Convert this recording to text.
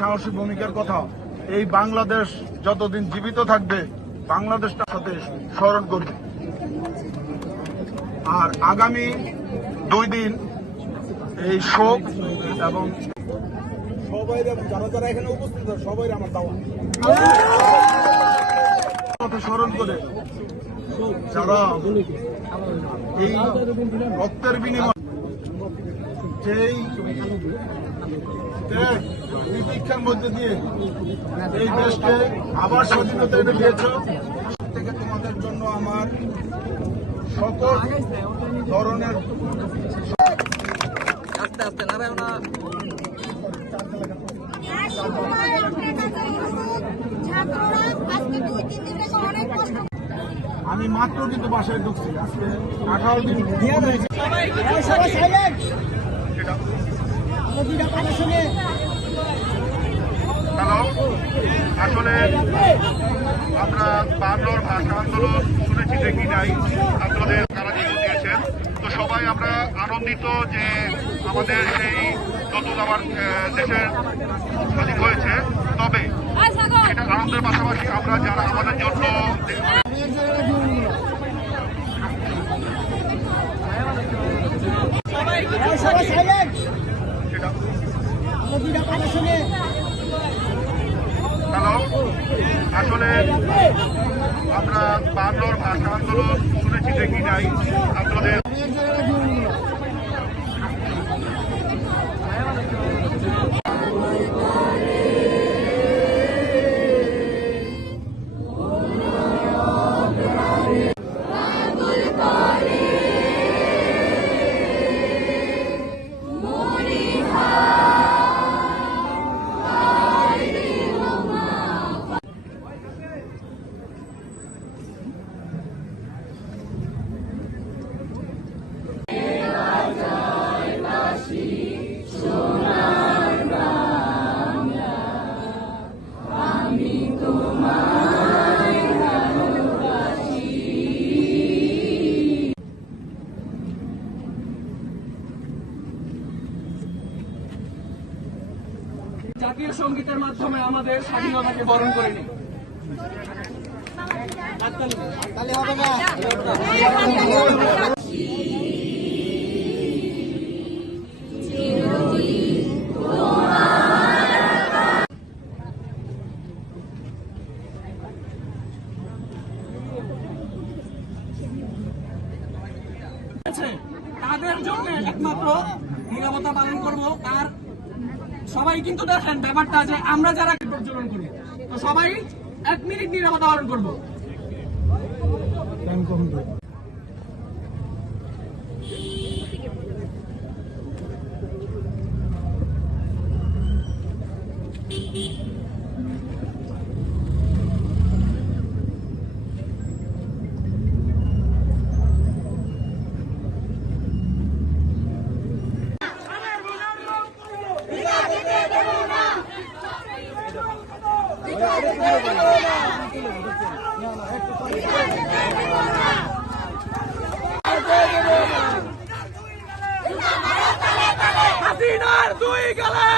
সাহসী ভূমিকার কথা এই বাংলাদেশ যতদিন জীবিত থাকবে বাংলাদেশটার সাথে স্মরণ করবে। আর আগামী 2 দিন এই শোক এবং সবাই যারা যারা এখানে উপস্থিত সবাই আমার দাওয়া কথা স্মরণ করে যারা এই রক্তের বিনিময় যেই প্রতীক্ষার মধ্যে দিয়ে এই দেশকে আবার স্বাধীনতা এনে দিয়েছ থেকে তোমাদের জন্য আমার সকল ধরনের আমি মাত্র কিন্তু বাসায় ঢুকছি আজকে 18 দিন আসলে আমরা বাংলার ভাষা আন্দোলন শুনেছি দেখি নাই আপনাদের তারা জীবন দিয়েছেন। তো সবাই আমরা আনন্দিত যে আমাদের সেই নতুন আবার দেশের স্বাধীন হয়েছে। তবে এটা আনন্দের পাশাপাশি আমরা যারা আমাদের জন্য আসলে আমরা বাংলার ভাষা আন্দোলন শুনেছি দেখি নাই আপনাদের জাতীয় সঙ্গীতের মাধ্যমে আমাদের স্বাধীনতাকে বরণ করে নিই। তাদের জন্য একমাত্র নিরাপত্তা পালন করবো। আর সবাই কিন্তু দেখেন ব্যাপারটা যে আমরা যারা প্রজ্বলন করি তো সবাই 1 মিনিট নিরাপত্তা পালন করবো। হাসিনার দুই গালে